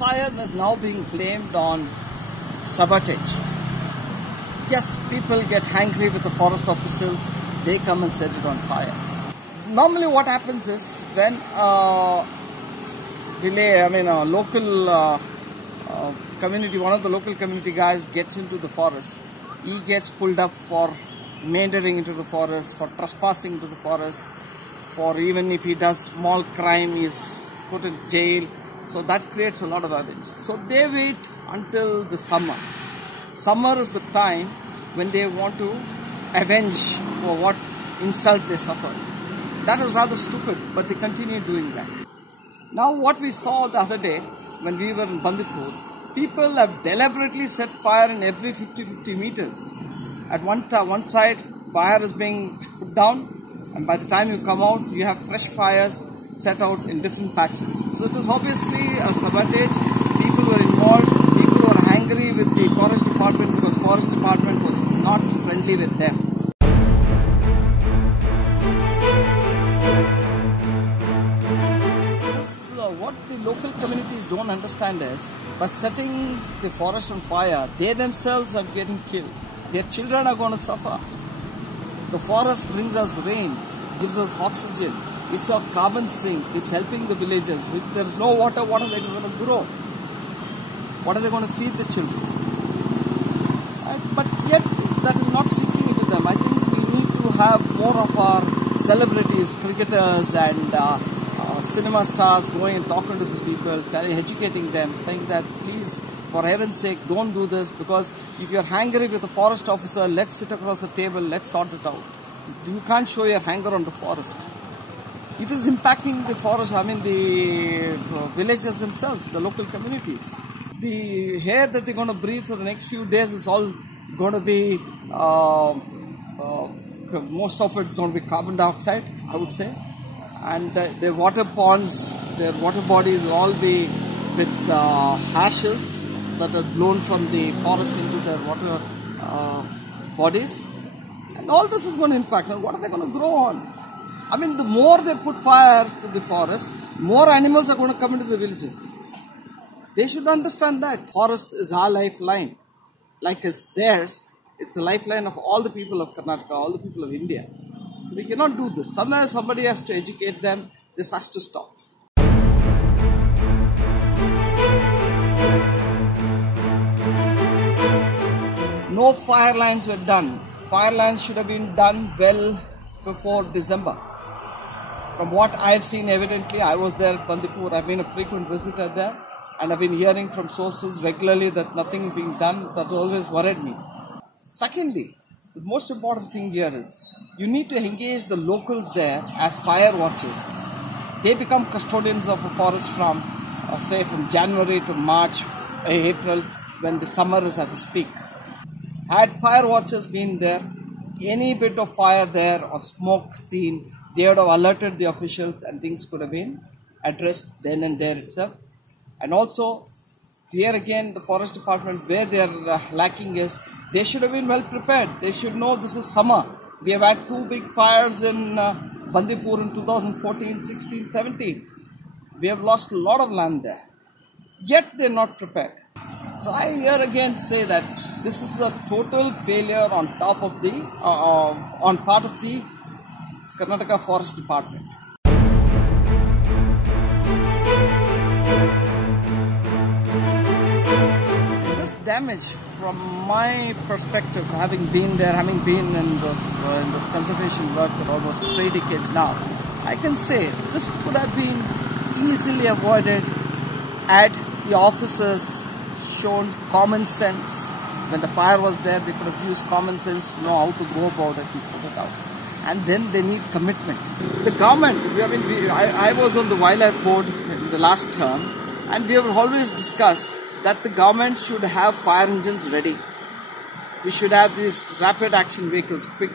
fire is now being blamed on sabotage. Yes, people get angry with the forest officials. They come and set it on fire. Normally what happens is when a local community, one of the local community guys gets into the forest, he gets pulled up for meandering into the forest, for trespassing into the forest, for even if he does small crime, he is put in jail. So that creates a lot of revenge. So they wait until the summer. Summer is the time when they want to avenge for what insult they suffered. That is rather stupid, but they continue doing that. Now what we saw the other day when we were in Bandipur, people have deliberately set fire in every 50-50 meters. At one side, fire is being put down, and by the time you come out, you have fresh fires set out in different patches. So it was obviously a sabotage. People were involved. People were angry with the forest department because forest department was not friendly with them. What the local communities don't understand is, by setting the forest on fire, they themselves are getting killed. Their children are going to suffer. The forest brings us rain, gives us oxygen. It's a carbon sink. It's helping the villagers. If there is no water, what are they going to grow? What are they going to feed the children? But yet, that is not sinking into them. I think we need to have more of our celebrities, cricketers and cinema stars going and talking to these people, educating them, saying that please, for heaven's sake, don't do this, because if you're angry with a forest officer, let's sit across a table, let's sort it out. You can't show your anger on the forest. It is impacting the forest, the villagers themselves, the local communities. The air that they're going to breathe for the next few days is all going to be, most of it is going to be carbon dioxide, I would say. And their water ponds, their water bodies will all be with ashes that are blown from the forest into their water bodies. And all this is going to impact. And what are they going to grow on? The more they put fire to the forest, more animals are going to come into the villages. They should understand that. Forest is our lifeline. Like it's theirs, it's the lifeline of all the people of Karnataka, all the people of India. So we cannot do this. Somewhere somebody has to educate them. This has to stop. No fire lines were done. Fire lines should have been done well before December. From what I have seen, evidently, I was there at Bandipur. I've been a frequent visitor there, and I've been hearing from sources regularly that nothing is being done. That always worried me. Secondly, the most important thing here is you need to engage the locals there as fire watchers. They become custodians of a forest from January to March, April, when the summer is at its peak. Had fire watchers been there, any bit of fire there or smoke seen, they would have alerted the officials and things could have been addressed then and there itself. And also, here again, the forest department, where they are lacking is, they should have been well prepared. They should know this is summer. We have had 2 big fires in Bandipur in 2014, 16, 17. We have lost a lot of land there. Yet they are not prepared. So I here again say that this is a total failure on top of the, on part of the Karnataka Forest Department. So this damage, from my perspective, having been there, having been in this conservation work for almost 3 decades now, I can say this could have been easily avoided had the officers shown common sense. When the fire was there, they could have used common sense to know how to go about it and put it out. And then they need commitment. The government, I was on the wildlife board in the last term, and we have always discussed that the government should have fire engines ready. We should have these rapid action vehicles, quick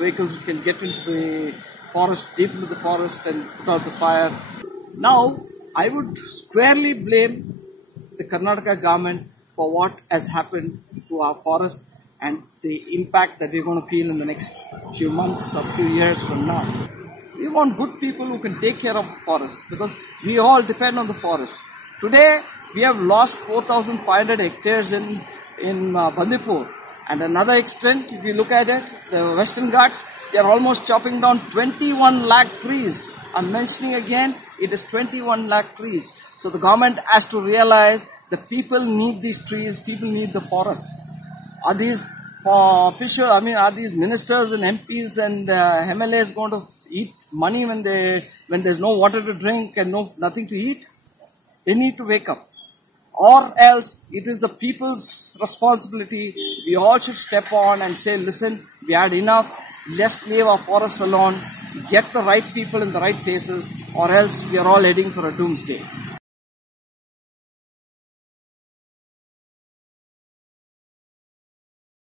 vehicles which can get into the forest, deep into the forest and put out the fire. Now, I would squarely blame the Karnataka government for what has happened to our forests and the impact that we're going to feel in the next few months or few years from now. We want good people who can take care of the forest, because we all depend on the forest. Today, we have lost 4,500 hectares in Bandipur. And another extent, if you look at it, the Western Ghats, they are almost chopping down 21 lakh trees. I'm mentioning again, it is 21 lakh trees. So the government has to realize the people need these trees, people need the forests. Are these are these ministers and MPs and MLAs going to eat money when there's no water to drink and nothing to eat? They need to wake up. Or else, it is the people's responsibility. We all should step on and say, listen, we had enough. Let's leave our forests alone. Get the right people in the right places, or else we are all heading for a doomsday.